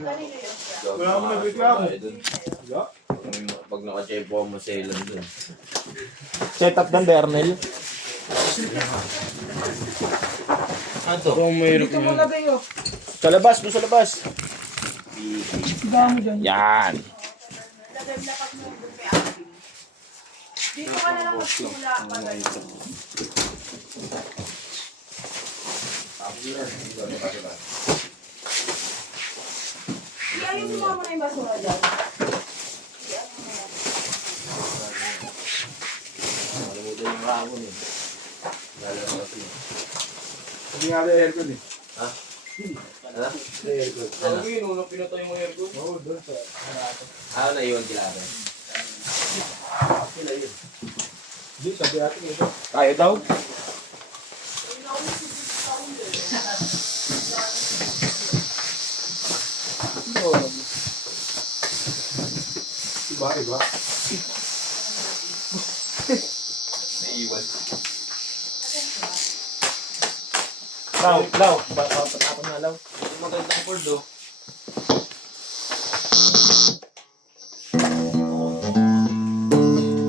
Wala akong nagreklamo. Pag naka-chepo mo sa ilan dun. Set up ng Bernel. Ano to? Dito mo na tayo. Sa labas, doon sa labas. Sigahan mo dyan. Yan. Dito ka na lang magsimula pa tayo. Ayun mo muna yung basura dyan. Nakalimutan yung rakon eh. Lalabas yun. Hindi nga rin aircon eh. Ha? Ano? Aircon. Ano? Nung pinatay mo aircon? Oo, doon sa harapan. Ah, naiwan kila rin. Sila yun. Hindi, sabi natin ito. Kaya daw. Iba. Naiwan. Law. Patapon na law. Yung magandang cord oh.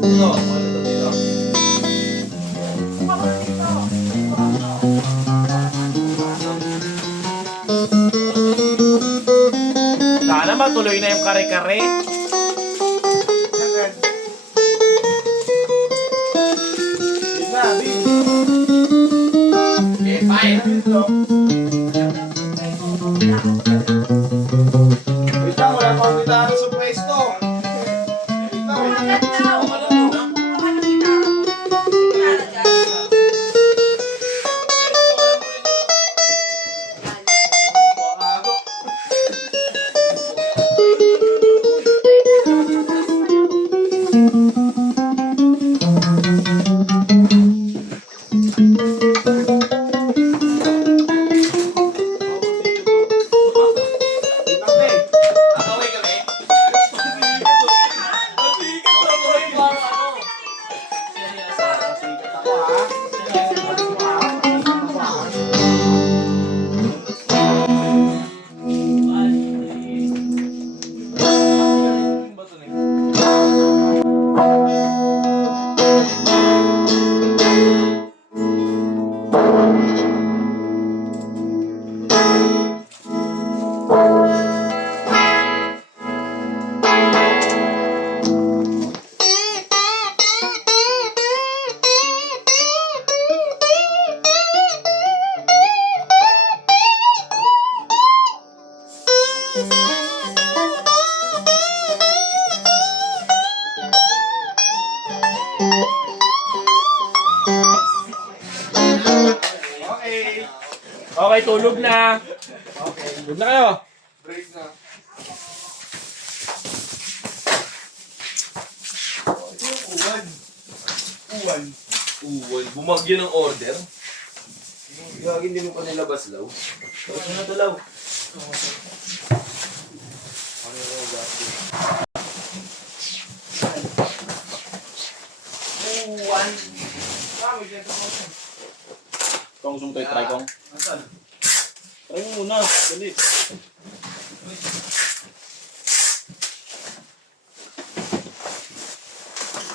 Ito, ano to dito? Sana matuloy na yung kare-kare. Okay, fine. Wait lang, wala pang bitara sa pwesto. Wait lang. Akaway kami? Okay. Okay, tulog na. Tulog na kayo. Break na. Uwan. Uwan. Bumagyo ng order. Gagi, hindi mo pa nilabas, Law. Tapos mo na to, Law. Uwan. May dito ko siya. Kung gusto mo tayo, try kong. Nasaan? Try mo muna. Dali.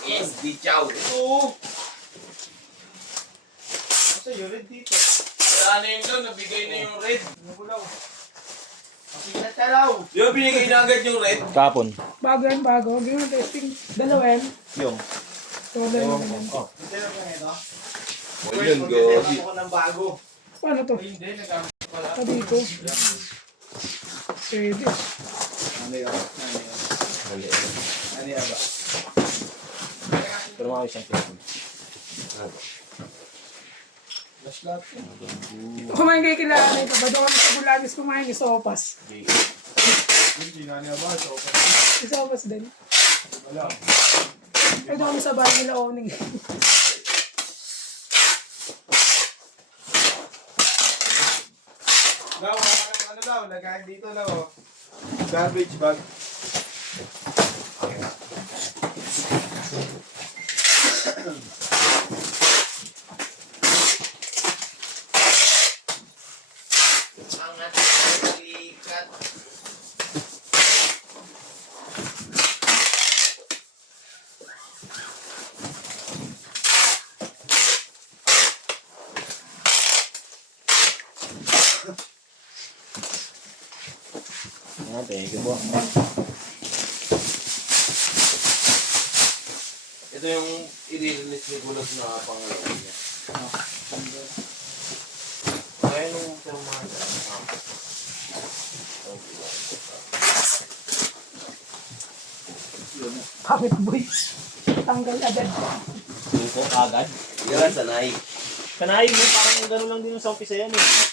Yes, di chow. Ito. Kasi yung red dito. Wala na yung Law, nabigay na yung red. Nagulaw. Masigat ka law. Di ba binigay na agad yung red? Kapon. Bago yan, bago. Huwag yung testing. Dalawa yan. Yung. So, dalawa yan. Oh. Hindi na lang ito. O yun, First, Gogi. mag-develop ako ng bago. Paano to? Ay, hindi. Nagamit ko pala. Ah, dito. Pwede. Ano yun? Ano yun ba? Pero mga isang piyasa. Flash lahat yun. Kumain kayo kilala na ito. Ba doon kami sa Bulanes kumain yung sopas. Hindi na niya ba? So, Yung sopas din. wala. Ay doon kami sa bahay nila Oning. Law, ano daw? Lagayin dito law. Garbage bag. Thank you po. Ito yung i-release ni Gulot na pangalawa niya. Kaya nung pirmahan niya. Pangit boy. Tanggal agad. Suko agad. Yan, sanay. Kanahin mo, parang gano'n lang din sa office yan eh.